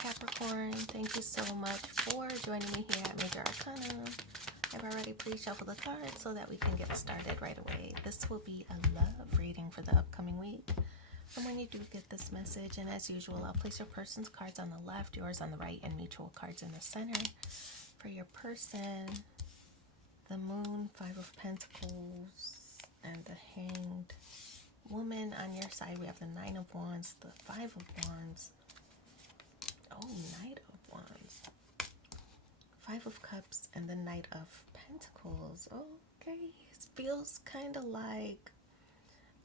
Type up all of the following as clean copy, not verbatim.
Capricorn, thank you so much for joining me here at Major Arcana. I've already pre-shuffled the cards so that we can get started right away. This will be a love reading for the upcoming week. And when you do get this message, and as usual, I'll place your person's cards on the left, yours on the right, and mutual cards in the center. For your person, the Moon, Five of Pentacles, and the Hanged Woman. On your side, we have the Nine of Wands, the Five of Wands. Oh, Knight of Wands, Five of Cups, and the Knight of Pentacles. Okay, it feels kind of like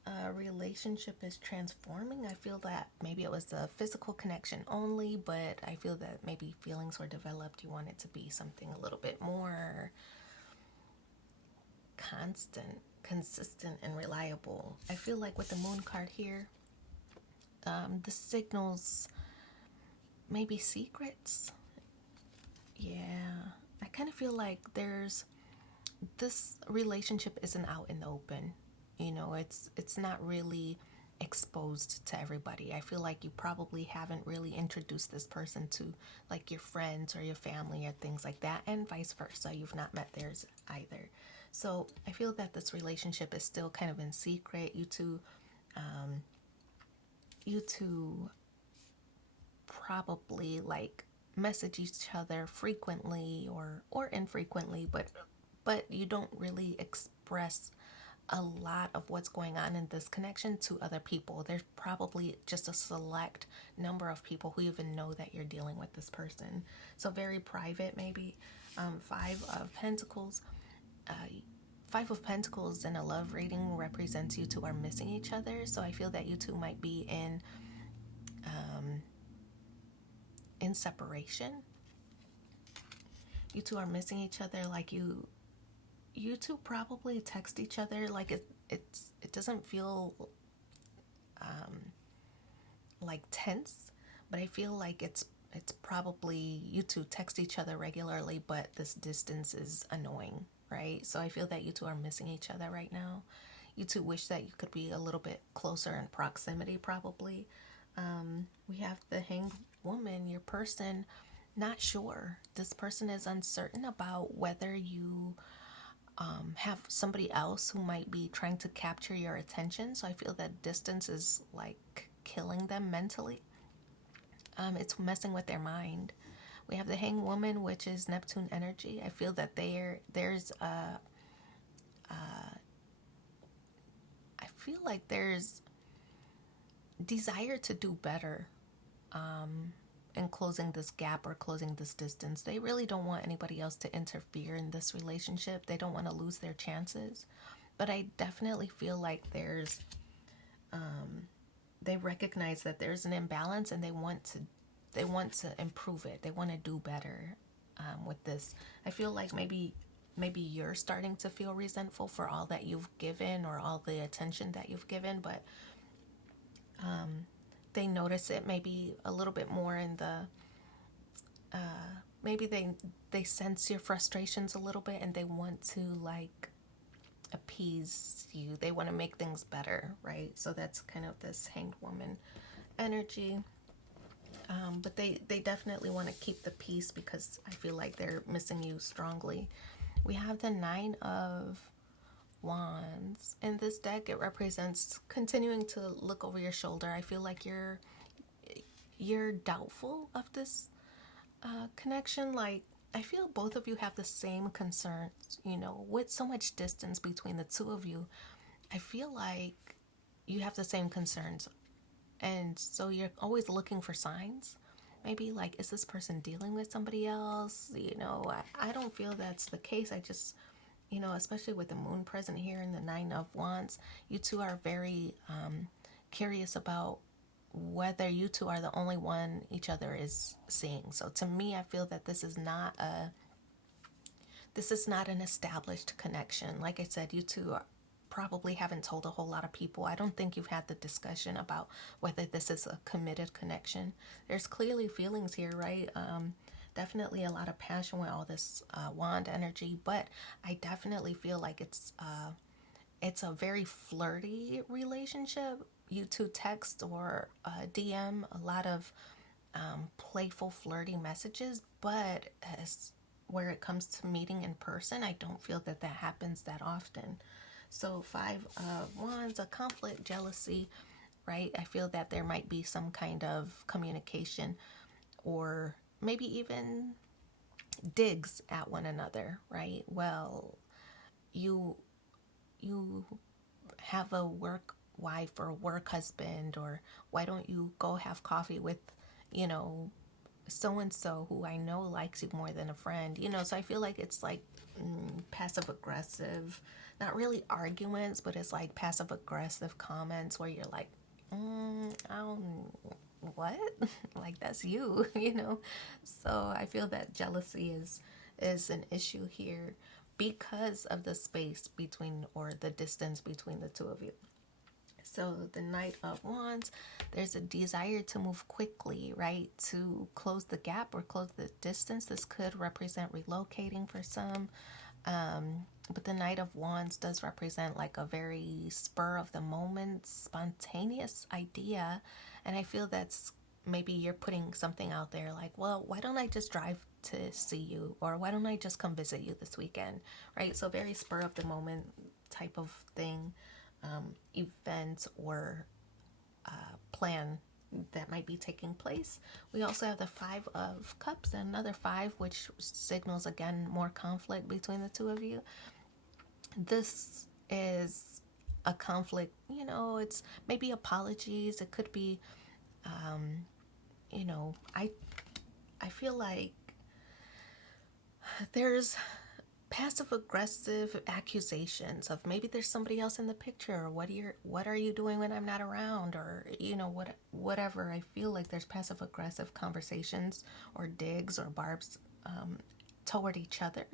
a relationship is transforming. I feel that maybe it was a physical connection only, but I feel that maybe feelings were developed. You want it to be something a little bit more constant, consistent, and reliable. I feel like with the Moon card here, the signals maybe secrets. Yeah, I kind of feel like this relationship isn't out in the open. You know, it's not really exposed to everybody. I feel like you probably haven't really introduced this person to like your friends or your family or things like that, and vice versa. You've not met theirs either. So I feel that this relationship is still kind of in secret. You two probably like message each other frequently or infrequently, but you don't really express a lot of what's going on in this connection to other people. There's probably just a select number of people who even know that you're dealing with this person. So very private, maybe. Five of Pentacles. Five of Pentacles in a love reading represents you two are missing each other. So I feel that you two might be in separation. You two are missing each other. Like you two probably text each other. Like it doesn't feel like tense, but I feel like it's probably you two text each other regularly, but this distance is annoying, right? So I feel that you two are missing each other right now. You two wish that you could be a little bit closer in proximity, probably. We have the Hanged Woman, your person, not sure. This person is uncertain about whether you have somebody else who might be trying to capture your attention. So I feel that distance is like killing them mentally. It's messing with their mind. We have the Hanged Woman, which is Neptune energy. I feel that there's I feel like there's desire to do better in closing this gap or closing this distance. They really don't want anybody else to interfere in this relationship. They don't want to lose their chances. But I definitely feel like there's they recognize that there's an imbalance, and they want to improve it. They want to do better with this. I feel like maybe you're starting to feel resentful for all that you've given or all the attention that you've given, but they notice it maybe a little bit more in the maybe they sense your frustrations a little bit, and they want to like appease you. They want to make things better, right? So that's kind of this Hanged Woman energy. But they definitely want to keep the peace because I feel like they're missing you strongly. We have the Nine of Wands in this deck. It represents continuing to look over your shoulder. I feel like you're doubtful of this connection. Like I feel both of you have the same concerns, you know, with so much distance between the two of you. I feel like you have the same concerns, and so you're always looking for signs. Maybe like, is this person dealing with somebody else? You know, I don't feel that's the case. I just, you know, especially with the Moon present here in the Nine of Wands, you two are very curious about whether you two are the only one each other is seeing. So to me, I feel that this is not an established connection. Like I said, you two probably haven't told a whole lot of people. I don't think you've had the discussion about whether this is a committed connection. There's clearly feelings here, right? Definitely a lot of passion with all this wand energy, but I definitely feel like it's a very flirty relationship. You two text or DM a lot of playful, flirty messages, but as where it comes to meeting in person, I don't feel that that happens that often. So 5 of Wands, a conflict, jealousy, right? I feel that there might be some kind of communication or maybe even digs at one another, right? Well, you you have a work wife or work husband, or why don't you go have coffee with, you know, so and so who I know likes you more than a friend, you know? So I feel like it's like passive aggressive, not really arguments, but it's like passive aggressive comments where you're like, I don't, what? Like that's you, you know? So I feel that jealousy is an issue here because of the space between or the distance between the two of you. So the Knight of Wands, there's a desire to move quickly, right? To close the gap or close the distance. This could represent relocating for some. But the Knight of Wands does represent like a very spur of the moment, spontaneous idea. And I feel that's maybe you're putting something out there like, well, why don't I just drive to see you? Or why don't I just come visit you this weekend? Right? So very spur of the moment type of thing, event or plan that might be taking place. We also have the 5 of Cups, another 5, which signals again more conflict between the two of you. This is a conflict, you know, it's maybe apologies. It could be, you know, I feel like there's passive aggressive accusations of maybe there's somebody else in the picture, or what are you doing when I'm not around, or you know whatever. I feel like there's passive aggressive conversations or digs or barbs toward each other,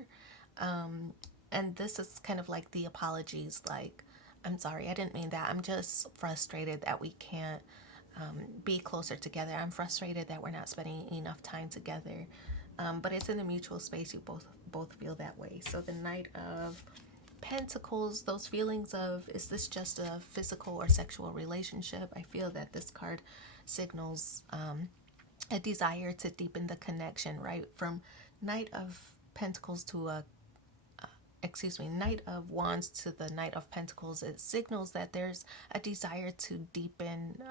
and this is kind of like the apologies, like, I'm sorry, I didn't mean that, I'm just frustrated that we can't be closer together, I'm frustrated that we're not spending enough time together. But it's in a mutual space. You both feel that way. So the Knight of Pentacles, those feelings of, is this just a physical or sexual relationship? I feel that this card signals a desire to deepen the connection, right? From Knight of Pentacles to Knight of Wands to the Knight of Pentacles, it signals that there's a desire to deepen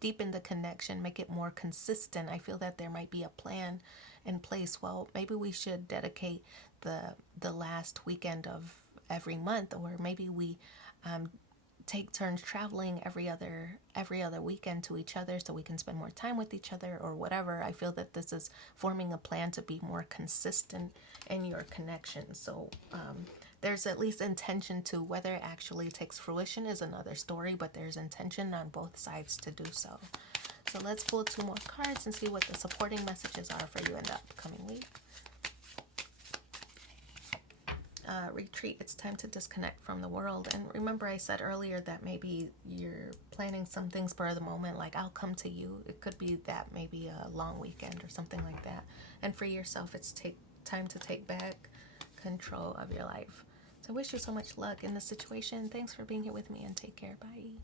the connection, make it more consistent. I feel that there might be a plan in place. Well, maybe we should dedicate the last weekend of every month, or maybe we take turns traveling every other weekend to each other so we can spend more time with each other, or whatever. I feel that this is forming a plan to be more consistent in your connection. So there's at least intention to, whether it actually takes fruition is another story, but there's intention on both sides to do so. So let's pull 2 more cards and see what the supporting messages are for you in the upcoming week. Retreat, it's time to disconnect from the world. And remember, I said earlier that maybe you're planning some things for the moment, like I'll come to you. It could be that maybe a long weekend or something like that. And for yourself, it's time to take back control of your life. So I wish you so much luck in this situation. Thanks for being here with me, and take care. Bye.